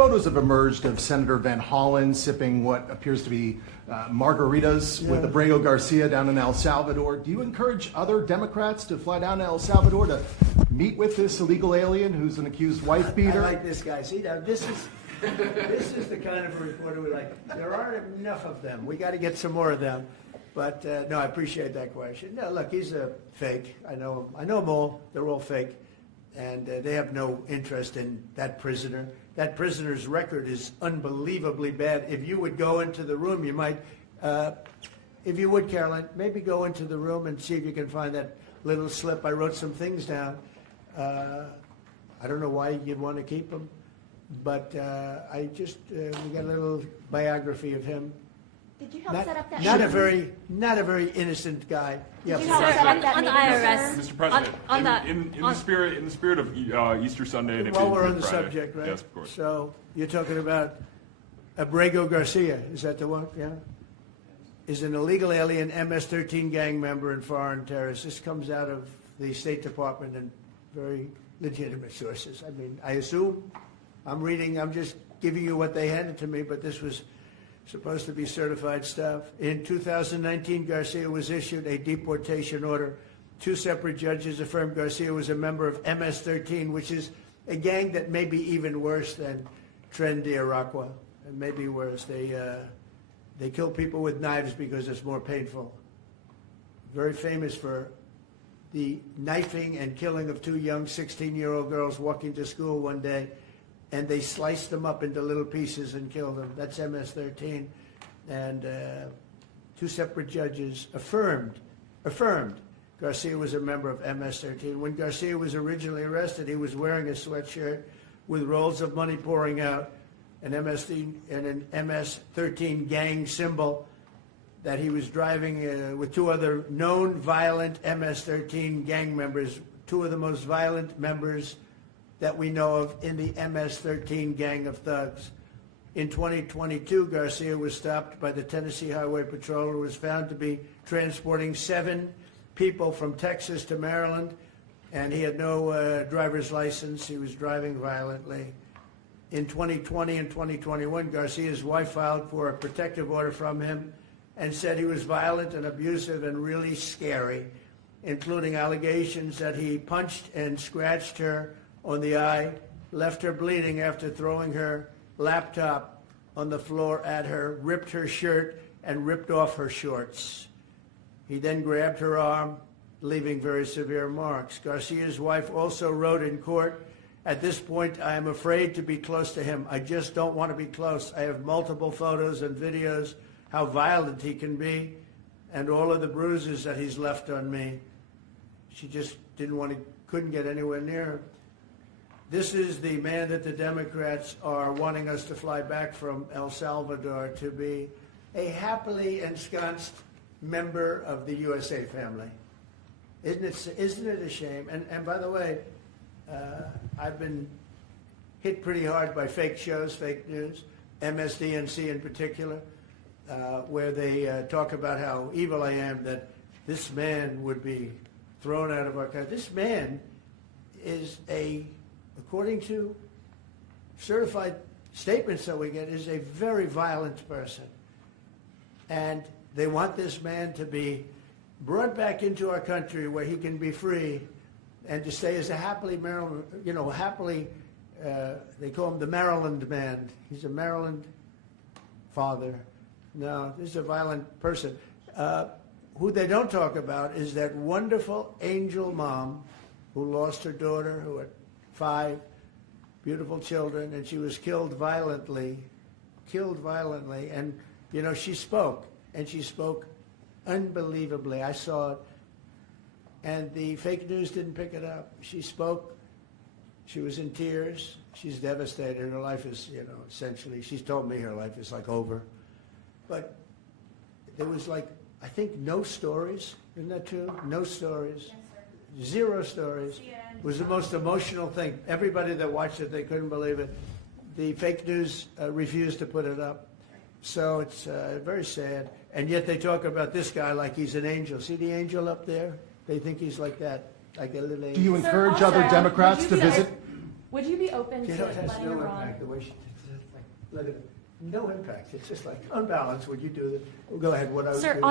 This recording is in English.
photos have emerged of Senator Van Hollen sipping what appears to be margaritas with Abrego Garcia down in El Salvador. Do you encourage other Democrats to fly down to El Salvador to meet with this illegal alien who's an accused wife beater? I like this guy. See, now this is the kind of a reporter we like. There aren't enough of them. We got to get some more of them. But no, I appreciate that question. No, look, he's a fake. I know him. I know them all. They're all fake. And they have no interest in that prisoner. That prisoner's record is unbelievably bad. If you would go into the room, you might, if you would, Caroline, maybe go into the room and see if you can find that little slip. I wrote some things down. I don't know why you'd want to keep them, but we got a little biography of him. Did you help set up that? Not a very innocent guy. Did you help set up that on the meeting, IRS, sir? Mr. President, in the spirit of Easter Sunday and While we're on Good the Friday. subject, right? Yes, of course. So you're talking about Abrego Garcia, is that the one? Yeah. Is an illegal alien MS-13 gang member and foreign terrorist. This comes out of the State Department and very legitimate sources. I mean, I assume I'm just giving you what they handed to me, but this was supposed to be certified stuff. In 2019, Garcia was issued a deportation order. 2 separate judges affirmed Garcia was a member of MS-13, which is a gang that may be even worse than Tren de Aragua, and maybe worse. They kill people with knives because it's more painful. Very famous for the knifing and killing of 2 young 16-year-old girls walking to school one day, and they sliced them up into little pieces and killed them. That's MS-13. And 2 separate judges affirmed Garcia was a member of MS-13. When Garcia was originally arrested, he was wearing a sweatshirt with rolls of money pouring out, an MS-13 gang symbol that he was driving with 2 other known violent MS-13 gang members, 2 of the most violent members that we know of in the MS-13 gang of thugs. In 2022, Garcia was stopped by the Tennessee Highway Patrol and was found to be transporting 7 people from Texas to Maryland, and he had no driver's license. He was driving violently. In 2020 and 2021, Garcia's wife filed for a protective order from him and said he was violent and abusive and really scary, including allegations that he punched and scratched her on the eye, left her bleeding after throwing her laptop on the floor at her, ripped her shirt, and ripped off her shorts. He then grabbed her arm, leaving very severe marks. Garcia's wife also wrote in court, "At this point, I am afraid to be close to him. I just don't want to be close. I have multiple photos and videos how violent he can be and all of the bruises that he's left on me." She just couldn't get anywhere near him. This is the man that the Democrats are wanting us to fly back from El Salvador to be a happily ensconced member of the USA family. Isn't it a shame? And by the way, I've been hit pretty hard by fake shows, fake news, MSDNC in particular, where they talk about how evil I am, that this man would be thrown out of our country. This man is according to certified statements that we get, is a very violent person. And they want this man to be brought back into our country where he can be free and to stay as a happily Maryland, they call him the Maryland man. He's a Maryland father. No, this is a violent person. Who they don't talk about is that wonderful angel mom who lost her daughter, who had 5 beautiful children, and she was killed violently. And, she spoke, and she spoke unbelievably. I saw it, and the fake news didn't pick it up. She spoke. She was in tears. She's devastated. Her life is, essentially, she's told me her life is like over. But there was I think no stories. Isn't that true? No stories. Yes, sir. 0 stories. It was the most emotional thing. Everybody that watched it, they couldn't believe it. The fake news refused to put it up. So it's very sad. And yet they talk about this guy like he's an angel. See the angel up there? They think he's like that, like a little angel. Do you Sir, encourage also, other Democrats to visit? Would you be open to It has letting no Iran? impact the way she let it, no impact. It's just like, on balance, would you do this? Go ahead, what I was Sir, doing. on